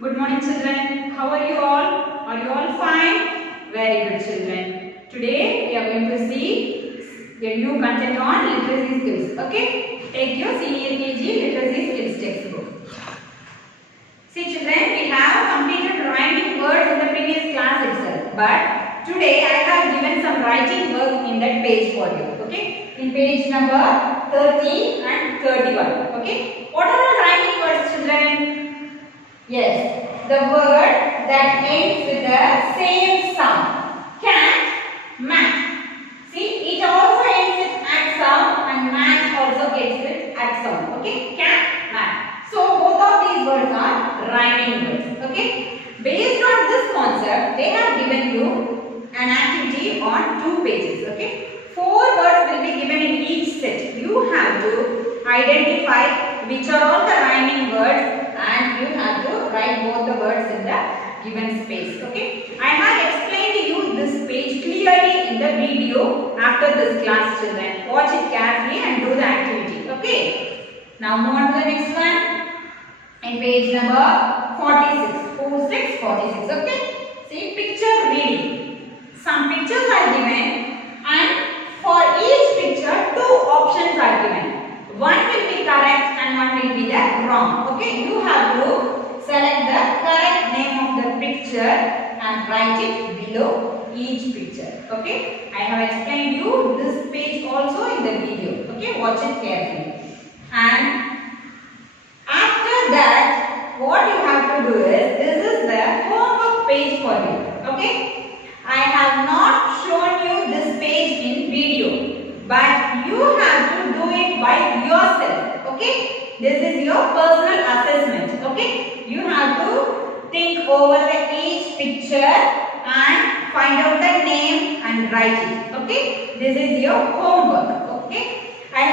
Good morning children. How are you all? Are you all fine? Very good children. Today we are going to see a new content on literacy skills. Okay? Take your senior KG literacy skills textbook. See children, we have completed rhyming words in the previous class itself. But today I have given some writing work in that page for you. Okay? In page number 30 and 31. Okay? What are the rhyming words children? Yes, the word that ends with the same sound. Cat, mat. See, it also ends with at sound and mat also ends with at sound. Okay, cat, mat. So both of these words are rhyming words. Okay. Based on this concept, they have given you an activity on 2 pages. Okay. 4 words will be given in each set. You have to identify which are all the rhyming words and you have to write both the words in the given space. Okay. I have explained to you this page clearly in the video after this class children. Watch it carefully and do the activity. Okay. Now move on to the next one. In page number 46. 46, 46. Okay. See picture reading. Some pictures are given and for each picture 2 options are given. One will be correct and one will be the wrong. Okay, you have to select the correct name of the picture and write it below each picture. Okay, I have explained you this page also in the video. Okay, watch it carefully. And after that, what you have to do is, this is the homework page for you. Okay, I have not shown you this page in video, but you have to do it by yourself. Okay, this is your personal assessment. Okay, you have to think over each picture and find out the name and write it. Okay, this is your homework. Okay, and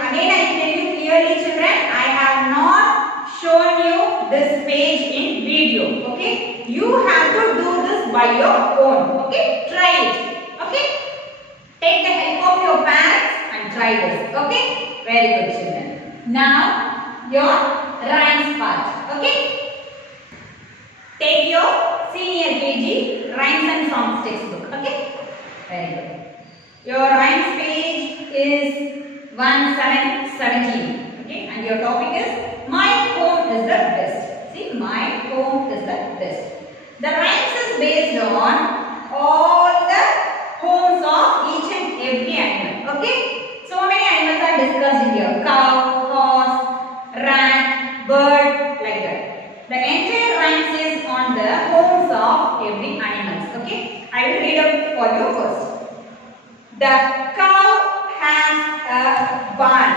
again I tell you clearly children, I have not shown you this page in video. Okay, you have to do this by your own. Okay, try it. Okay, take the help of your parents and try this. Okay, very good children. Now your rhymes part. Okay, take your senior KG rhymes and songs textbook. Okay, very good. Your rhymes page is 1717. Okay, and your topic is my home is the best. See, my home is the best. The rhymes is based on all the homes of each and every animal. Okay, so many animals are discussed in here: cow, horse, rat, bird, like that. The entire rhymes is on the homes of every animals. Okay, I will read out for you first. The cow has a barn.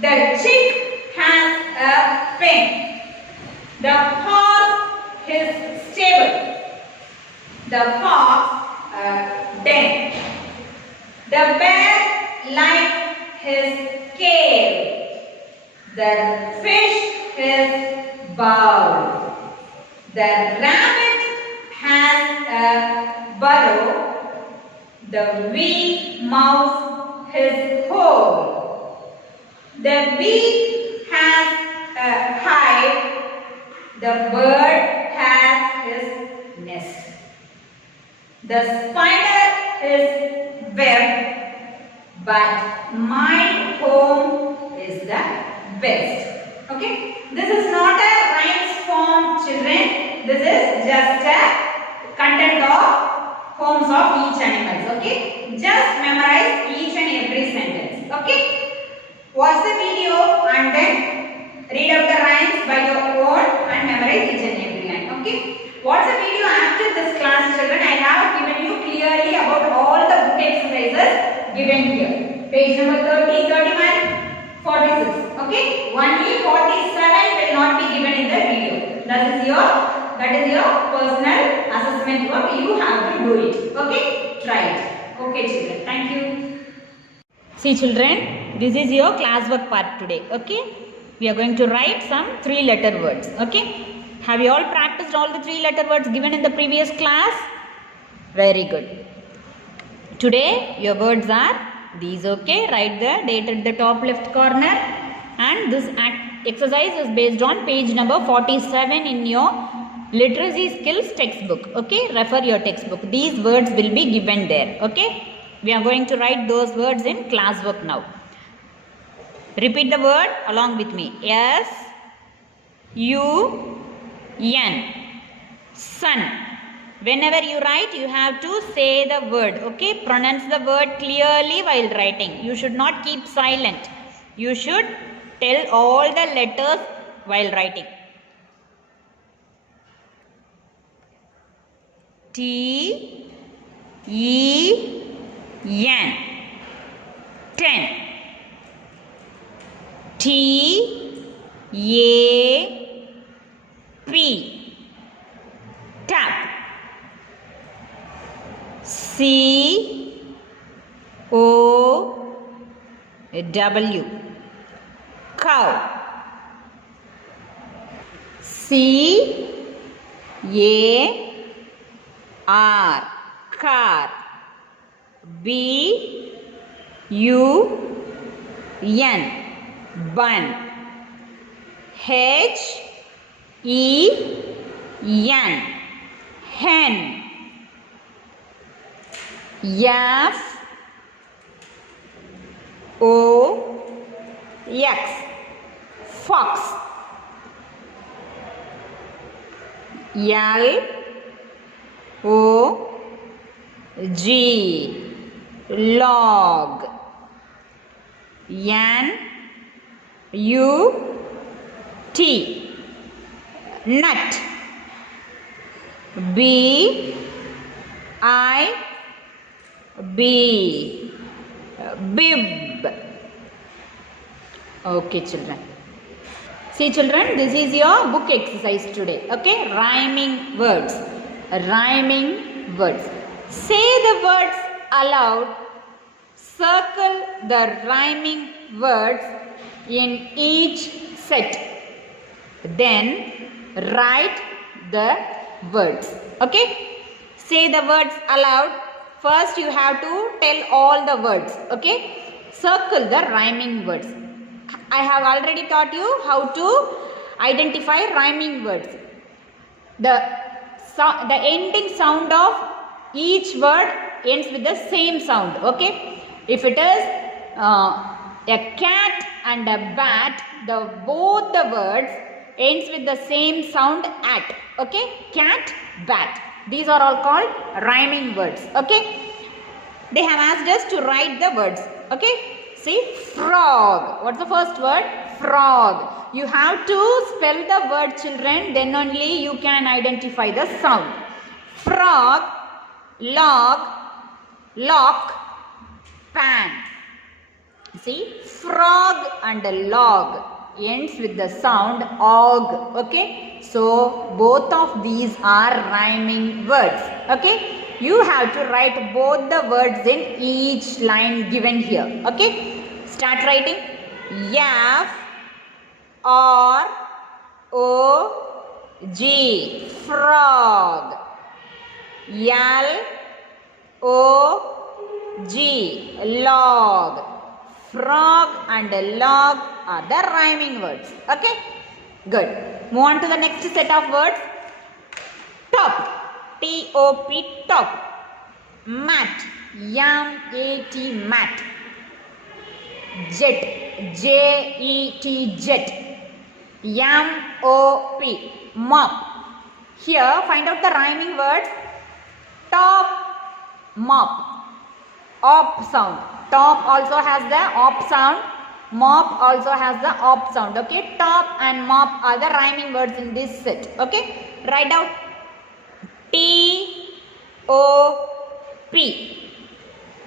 The chick has a pen. The horse his stable. The fox a den. The bear likes his cave. The fish his bowl. The rabbit has a burrow. The wee mouse his hole. The bee has a hive. The bird has his nest. The spider is web, but my home is the best. Okay, this is not a rhymes form children. This is just a content of homes of each animals. Okay, just memorize each and every sentence. Okay. Watch the video and then read out the rhymes by your own and memorize each and every line. Okay. Watch the video after this class children. I have given you clearly about all the book exercises given here. Page number 30, 31, 46. Okay. Only 47 will not be given in the video. That is your personal assessment work. You have to do it. Okay. Try it. Okay children. Thank you. See children, this is your classwork part today. Okay, we are going to write some 3-letter words. Okay, have you all practiced all the 3-letter words given in the previous class? Very good. Today your words are these. Okay, write the date at the top left corner and this exercise is based on page number 47 in your literacy skills textbook. Okay, refer your textbook. These words will be given there. Okay, we are going to write those words in classwork now. Repeat the word along with me. S U N, sun. Whenever you write, you have to say the word. Okay, pronounce the word clearly while writing. You should not keep silent. You should tell all the letters while writing. T E N, 10. T A P, tap. C O W, cow. C A R, car. B U N, bun. H E N, hen. F O X, fox. L O G, log. N U T, nut. B I B, bib. Okay, children. See, children, this is your book exercise today. Okay, rhyming words. Rhyming words. Say the words aloud. Circle the rhyming words in each set. Then write the words. Okay, say the words aloud. First you have to tell all the words. Okay, circle the rhyming words. I have already taught you how to identify rhyming words. The ending sound of each word ends with the same sound. Okay, if it is a cat and a bat, both the words ends with the same sound at. Okay, cat, bat. These are all called rhyming words. Okay, they have asked us to write the words. Okay, see, frog. What's the first word? Frog. You have to spell the word, children, then only you can identify the sound. Frog, log, lock, pan. See, frog and log ends with the sound og. Okay, so both of these are rhyming words. Okay, you have to write both the words in each line given here. Okay, start writing. F R O G, frog. L O G, log. Frog and log are the rhyming words. Okay, good. Move on to the next set of words. Top, T-O-P, top. Mat, M-A-T, mat. Jet, J-E-T, jet. M-O-P, mop. Here, find out the rhyming words. Top, mop. Op sound. Top also has the op sound. Mop also has the op sound. Okay, top and mop are the rhyming words in this set. Okay, write down. T-O-P,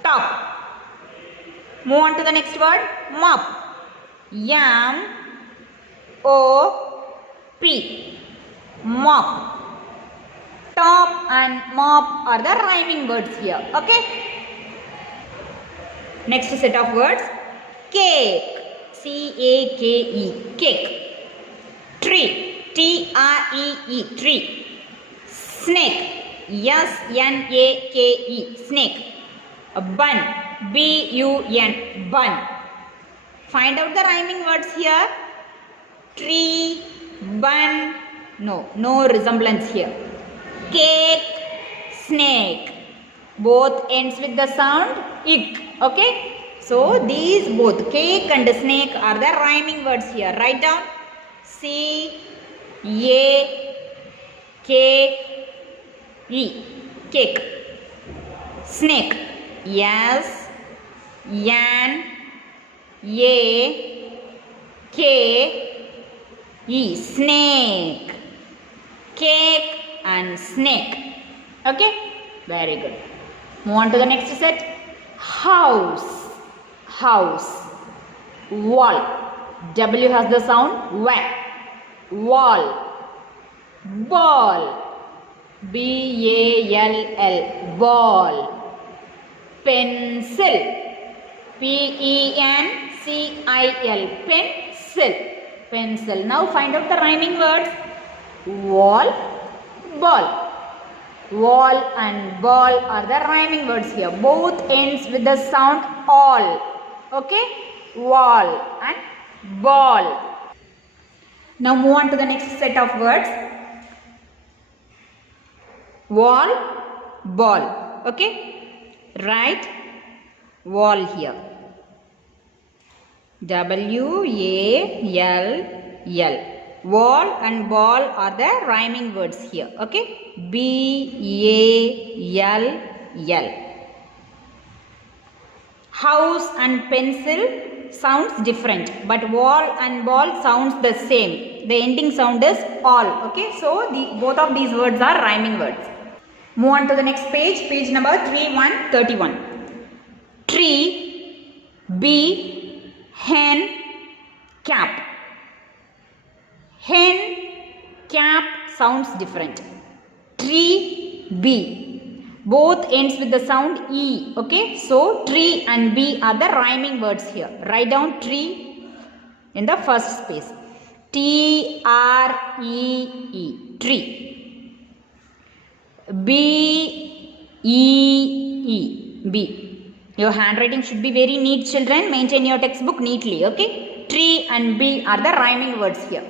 top. Move on to the next word. Mop, M-O-P, mop. Top and mop are the rhyming words here. Okay. Next set of words. Cake, C-A-K-E, cake. Tree, T-R-E-E, tree. Snake, S-N-A-K-E, snake. Bun, B-U-N, bun. Find out the rhyming words here. tree, bun. No, no resemblance here. Cake, snake. Both ends with the sound ik. Okay. So these both cake and snake are the rhyming words here. Write down. C, A, K, E. Cake. Snake. Yes. Yan. A, K, E. Snake. Cake and snake. Okay. Very good. Move on to the next set. House. House. Wall. W has the sound W. Wall. Ball. B-A-L-L. Ball. Pencil. P-E-N-C-I-L. Pencil. Pencil. Now find out the rhyming words. Wall, ball. Wall and ball are the rhyming words here. Both ends with the sound all. Okay? Wall and ball. Now move on to the next set of words. Wall, ball. Okay? Write wall here. W-A-L-L. Wall and ball are the rhyming words here. Okay? B-A-L-L. House and pencil sounds different, but wall and ball sounds the same. The ending sound is all. Okay? So both of these words are rhyming words. Move on to the next page. Page number 3131. Tree, bee, hen, cap. Hen, cap sounds different. Tree, bee. Both ends with the sound E. Okay. So tree and bee are the rhyming words here. Write down tree in the first space. T-R-E-E. Tree. B-E-E. Bee. Your handwriting should be very neat, children. Maintain your textbook neatly. Okay. Tree and bee are the rhyming words here.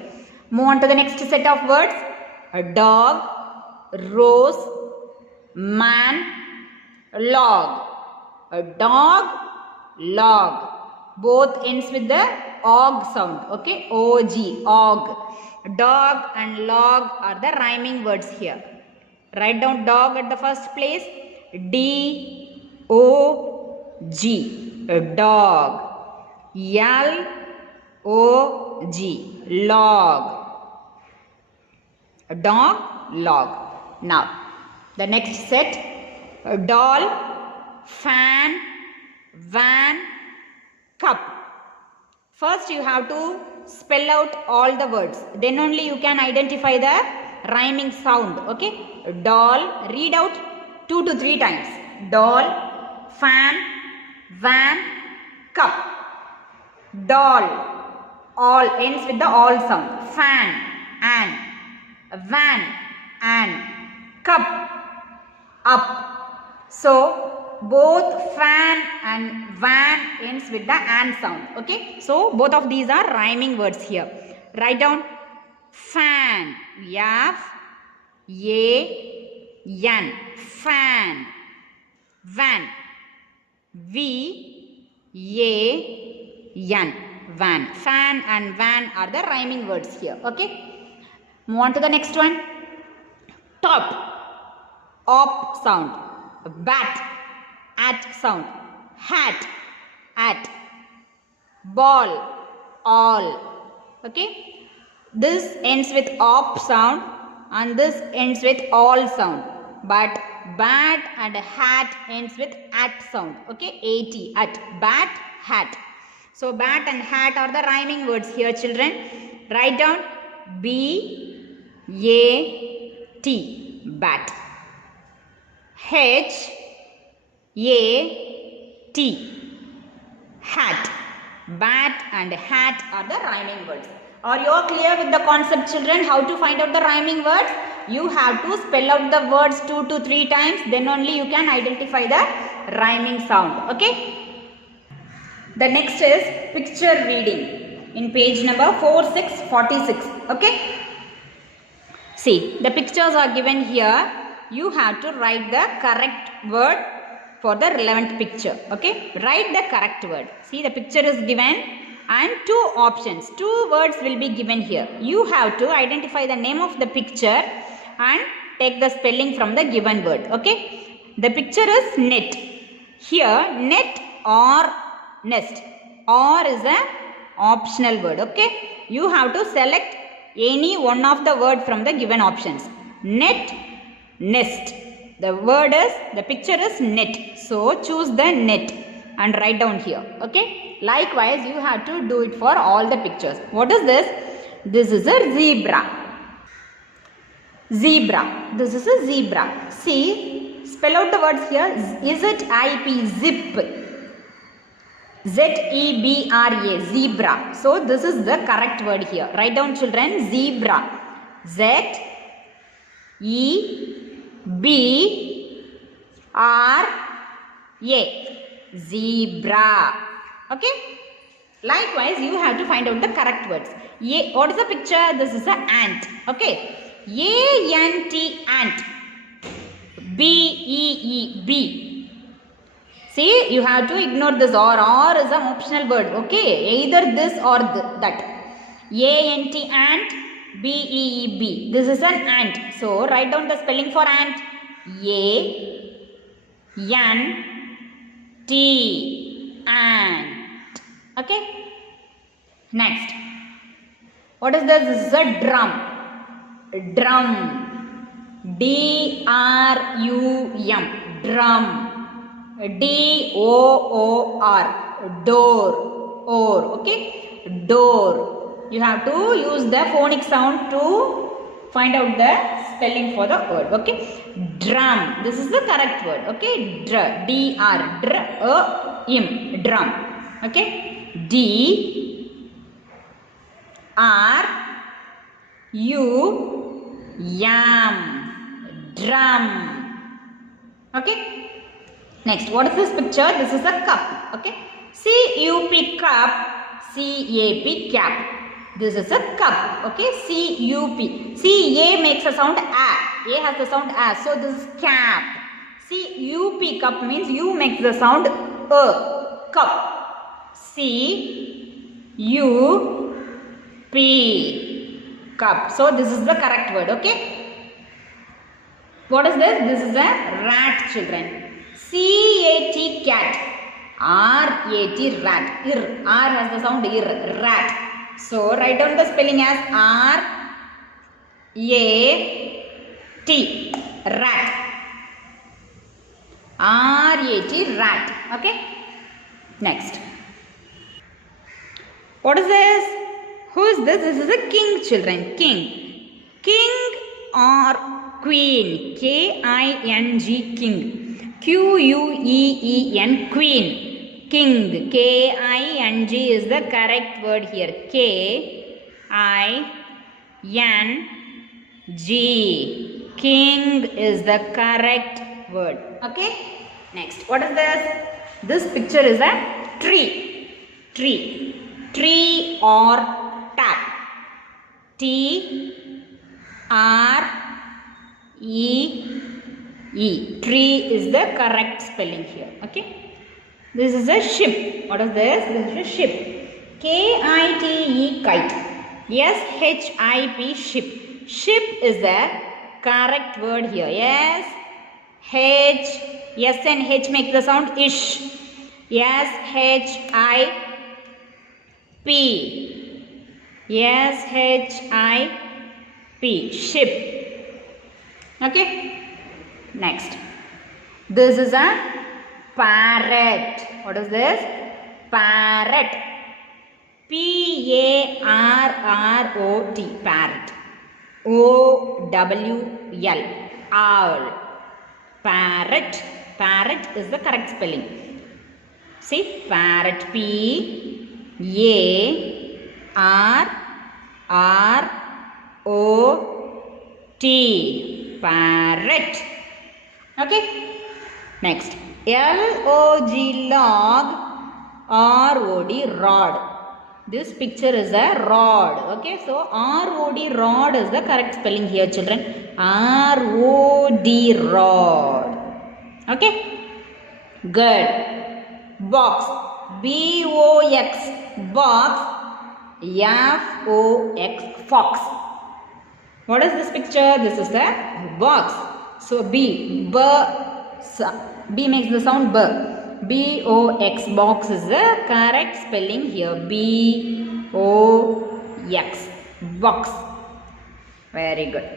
Move on to the next set of words. A dog, rose, man, log. A dog, log. Both ends with the og sound. Okay. O-G, og. Dog and log are the rhyming words here. Write down dog at the first place. D-O-G. A dog. L-O-G. Log. A dog, log. Now, the next set. A doll, fan, van, cup. First you have to spell out all the words. Then only you can identify the rhyming sound. Okay. Doll, read out 2 to 3 times. Doll, fan, van, cup. Doll, all ends with the all sound. Fan, and, van, and, cup, up. So both fan and van ends with the and sound. Okay. So both of these are rhyming words here. Write down fan. F-A-N. Fan. Van. V-A-N. Van. Fan and van are the rhyming words here. Okay. Move on to the next one. Top. Op sound. Bat. At sound. Hat. At. Ball. All. Okay. This ends with op sound and this ends with all sound. But bat and hat ends with at sound. Okay. A-T. At. Bat. Hat. So bat and hat are the rhyming words here, children. Write down B-A-T. Bat. H-A-T. Hat. Bat and hat are the rhyming words. Are you all clear with the concept, children? How to find out the rhyming words? You have to spell out the words 2 to 3 times. Then only you can identify the rhyming sound. Okay. The next is picture reading. in page number 4646. Okay. See, the pictures are given here. You have to write the correct word for the relevant picture. Okay. Write the correct word. See, the picture is given and two options. Two words will be given here. You have to identify the name of the picture and take the spelling from the given word. Okay. The picture is net. Here, net or nest. Or is a optional word. Okay. You have to select any one of the word from the given options. Net, nest. The word is, the picture is net. So choose the net and write down here. Okay. Likewise, you have to do it for all the pictures. What is this? This is a zebra. Zebra. This is a zebra. See, spell out the words here. Z-I-P, zip. Z-E-B-R-A, zebra. So this is the correct word here. Write down, children. Zebra. Z-E-B-R-A. Zebra. Okay. Likewise, you have to find out the correct words. What is the picture? This is an ant. Okay. A-N-T, ant. B-E-E-B. See, you have to ignore this or is an optional word. Okay. Either this or that. A-N-T, ant. B-E-E-B. This is an ant. So, write down the spelling for ant. A-N-T. Ant. Okay. Next. What is this? This is a drum. Drum. D-R-U-M. Drum. D-O-O-R. Door. Or. Okay. Door. You have to use the phonic sound to find out the spelling for the word. Okay. Drum. This is the correct word. Okay. D-R. D-R-M. Drum. Okay. D-R-U-M. Drum. Okay. Next, what is this picture? This is a cup. Okay. C-U-P, cup. C-A-P, cap. This is a cup. Okay. C-U-P. C-A makes a sound A. A has the sound A. So this is cap. C-U-P, cup means U makes the sound A. Cup. C-U-P, cup. So this is the correct word. Okay. What is this? This is a rat, children. C-A-T, cat. R-A-T, rat. Ir. R has the sound ir. Rat. So write down the spelling as R-A-T. Rat. R-A-T, rat. Okay. Next. What is this? Who is this? This is a king, children. King. King or queen. K-I-N-G, king. Q-U-E-E-N, queen. King. K-I-N-G is the correct word here. K-I-N-G. King is the correct word. Okay. Next. What is this? This picture is a tree. Tree. Tree or tap. T-R-E-E. Tree is the correct spelling here. Okay. This is a ship. What is this? This is a ship. K-I-T-E, kite. S-H-I-P, ship. Ship is the correct word here. Yes. H. S and H make the sound ish. S-H-I-P. S-H-I-P. Ship. Okay. Next. This is a parrot. What is this? Parrot. P-A-R-R-O-T. Parrot. O-W-L. Owl. Parrot. Parrot is the correct spelling. See, parrot. P-A-R-R-O-T. Parrot. Okay. Next. L-O-G, log. R-O-D, rod. This picture is a rod. Okay, so ROD, rod is the correct spelling here, children. ROD, rod. Okay, good. Box, BOX, box. FOX, fox. What is this picture? This is the box. So B makes the sound B. BOX, box is the correct spelling here. BOX, box. Very good.